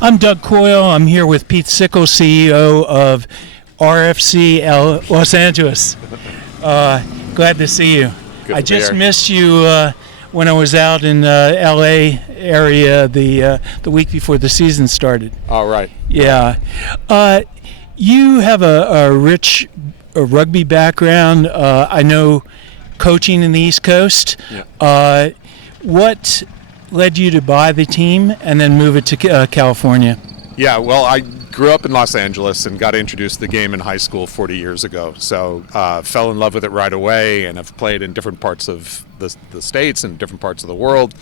I'm Doug Coyle. I'm here with Pete Sickle, CEO of RFC Los Angeles. Glad to see you. I just missed you when I was out in LA area the week before the season started. All right. Yeah. You have a rich rugby background. I know coaching in the East Coast. Yeah. What led you to buy the team and then move it to California? Yeah, well, I grew up in Los Angeles and got introduced to the game in high school 40 years ago. So fell in love with it right away and have played in different parts of the States and different parts of the world.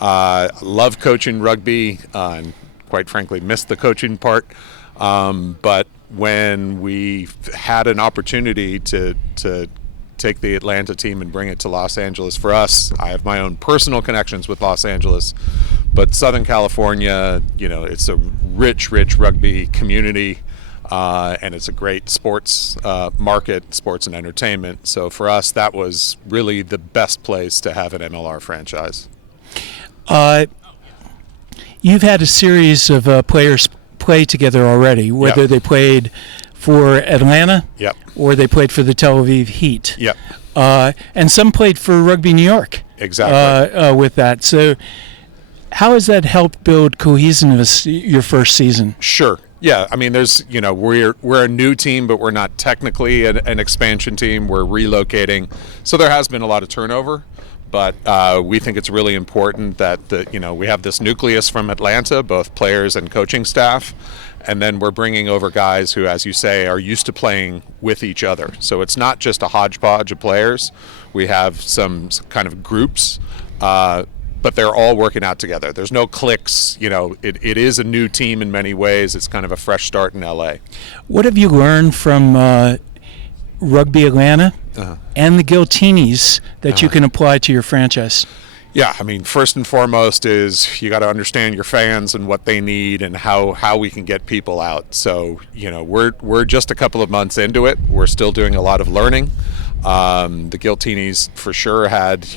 Love coaching rugby and quite frankly missed the coaching part. But when we had an opportunity to take the Atlanta team and bring it to Los Angeles, for us, I have my own personal connections with Los Angeles, but Southern California, it's a rich rugby community, and it's a great sports market, sports and entertainment. So for us, that was really the best place to have an MLR franchise. You've had a series of players play together already, whether Yep. they played for Atlanta Yep. or they played for the Tel Aviv Heat. Yep. And some played for Rugby New York. Exactly. With that. So how has that helped build cohesiveness your first season? Sure. Yeah, I mean, there's, we're a new team, but we're not technically an expansion team. We're relocating. So there has been a lot of turnover, but we think it's really important that, we have this nucleus from Atlanta, both players and coaching staff, and then we're bringing over guys who, as you say, are used to playing with each other. So it's not just a hodgepodge of players. We have some kind of groups, but they're all working out together. There's no cliques. It is a new team in many ways. It's kind of a fresh start in LA. What have you learned from Rugby Atlanta and the Giltinis that you can apply to your franchise? Yeah, I mean, first and foremost is you got to understand your fans and what they need and how we can get people out. So, we're just a couple of months into it. We're still doing a lot of learning. The Giltinis for sure had,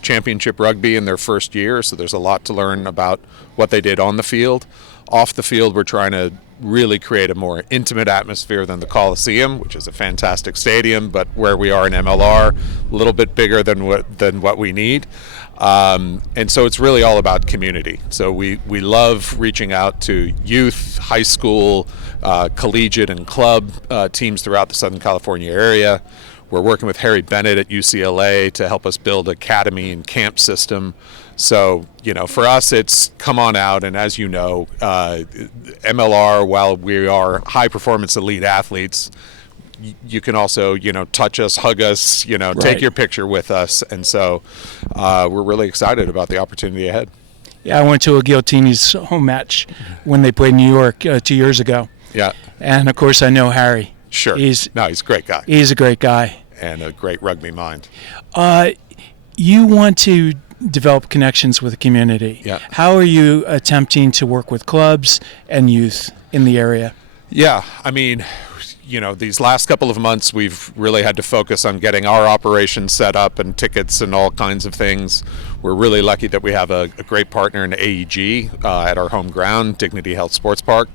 championship rugby in their first year, so there's a lot to learn about what they did on the field. Off the field, we're trying to really create a more intimate atmosphere than the Coliseum, which is a fantastic stadium, but where we are in MLR, a little bit bigger than what we need. And so it's really all about community. So we love reaching out to youth, high school, collegiate and club teams throughout the Southern California area. We're working with Harry Bennett at UCLA to help us build academy and camp system. So, for us, it's come on out. And as you know, MLR, while we are high-performance elite athletes, you can also, touch us, hug us, Right. Take your picture with us. And so we're really excited about the opportunity ahead. Yeah, I went to a Giltinis home match when they played New York 2 years ago. Yeah. And, of course, I know Harry. Sure. He's a great guy. He's a great guy. And a great rugby mind. You want to develop connections with the community. Yeah. How are you attempting to work with clubs and youth in the area? Yeah, I mean, these last couple of months we've really had to focus on getting our operation set up and tickets and all kinds of things. We're really lucky that we have a great partner in AEG at our home ground, Dignity Health Sports Park.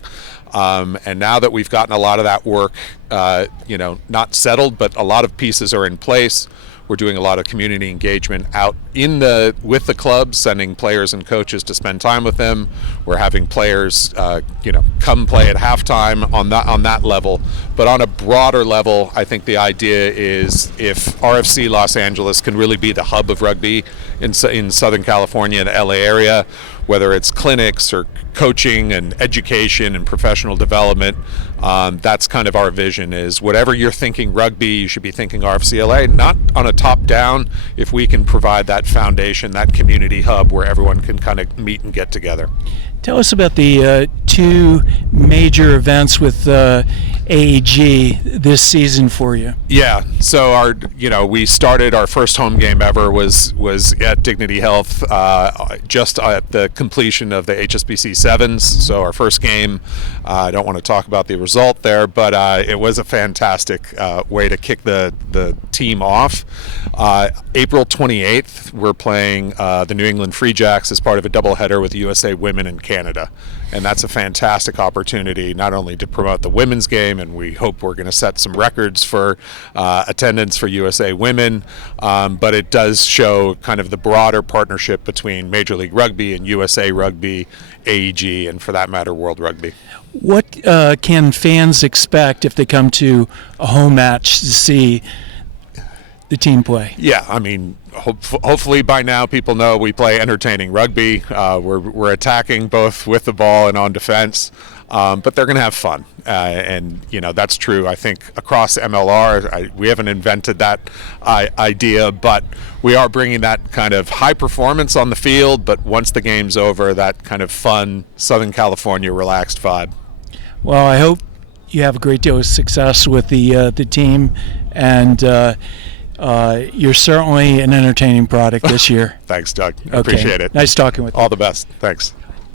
And now that we've gotten a lot of that work, not settled, but a lot of pieces are in place. We're doing a lot of community engagement out with the clubs, sending players and coaches to spend time with them. We're having players, come play at halftime on that level. But on a broader level, I think the idea is if RFC Los Angeles can really be the hub of rugby in Southern California and LA area, whether it's clinics or coaching and education and professional development, that's kind of our vision is whatever you're thinking rugby, you should be thinking RFCLA, not on a top-down, if we can provide that foundation, that community hub where everyone can kind of meet and get together. Tell us about the two major events with AEG this season for you. Yeah, so we started our first home game ever was at Dignity Health just at the completion of the HSBC Sevens. So our first game, I don't want to talk about the result there, but it was a fantastic way to kick the team off. April 28th, we're playing the New England Free Jacks as part of a doubleheader with USA Women and Canada. And that's a fantastic opportunity not only to promote the women's game, and we hope we're going to set some records for attendance for USA Women, but it does show kind of the broader partnership between Major League Rugby and USA Rugby, AEG, and for that matter, World Rugby. What can fans expect if they come to a home match to see the team play? Yeah, I mean, hopefully by now people know we play entertaining rugby. We're attacking both with the ball and on defense, but they're going to have fun. And, that's true, I think, across MLR. We haven't invented that idea, but we are bringing that kind of high performance on the field, but once the game's over, that kind of fun Southern California relaxed vibe. Well, I hope you have a great deal of success with the team, and you're certainly an entertaining product this year. Thanks, Doug. I appreciate it. Nice talking with you. All the best. Thanks.